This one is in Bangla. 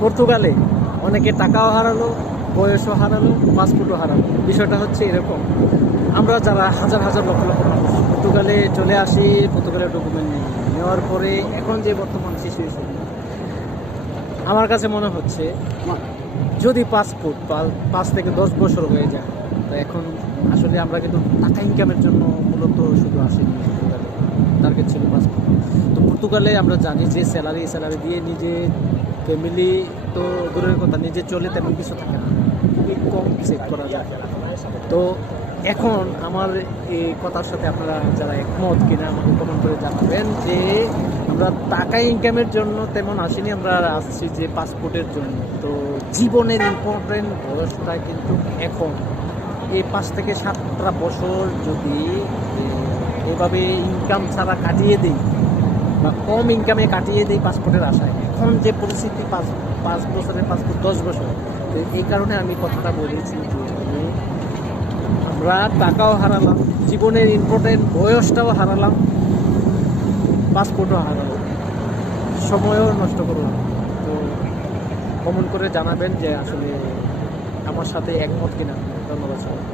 পর্তুগালে অনেকে টাকাও হারালো, বয়সও হারালো, পাসপোর্টও হারালো। বিষয়টা হচ্ছে এরকম, আমরা যারা হাজার হাজার লক্ষ লক্ষ মানুষ পর্তুগালে চলে আসি, পর্তুগালের ডকুমেন্ট নেওয়ার পরে এখন যে বর্তমান সিচুয়েশন, আমার কাছে মনে হচ্ছে যদি পাসপোর্ট 5 থেকে 10 বছর হয়ে যায়, তো এখন আসলে আমরা কিন্তু টাকা ইনকামের জন্য মূলত শুধু আসিনি পর্তুগালে, টার্গেট ছিল পাসপোর্ট। তো পর্তুগালে আমরা জানি যে স্যালারি দিয়ে নিজে ফ্যামিলি তো দূরের কথা, নিজে চলে তেমন কিছু থাকে না, খুবই কম সেভ করা যায়। তো এখন আমার এই কথার সাথে আপনারা যারা একমত কিনা আমাকে কমেন্ট করে জানাবেন যে আমরা টাকা ইনকামের জন্য তেমন আসিনি, আমরা আসছি যে পাসপোর্টের জন্য। তো জীবনের ইম্পর্টেন্ট বয়সটা কিন্তু এখন এই 5 থেকে 7টা বছর যদি এভাবে ইনকাম ছাড়া কাটিয়ে দিই বা কম ইনকামে কাটিয়ে দিই পাসপোর্টের আশায়, এখন যে পরিস্থিতি 5 বছরের পাসপোর্ট 10 বছর, তো এই কারণে আমি কথাটা বলেছি যে আমরা টাকাও হারালাম, জীবনের ইম্পর্টেন্ট বয়সটাও হারালাম, পাসপোর্টও হারালাম, সময়ও নষ্ট করলাম। তো কমেন্ট করে জানাবেন যে আসলে আমার সাথে একমত কিনা। ধন্যবাদ সবাই।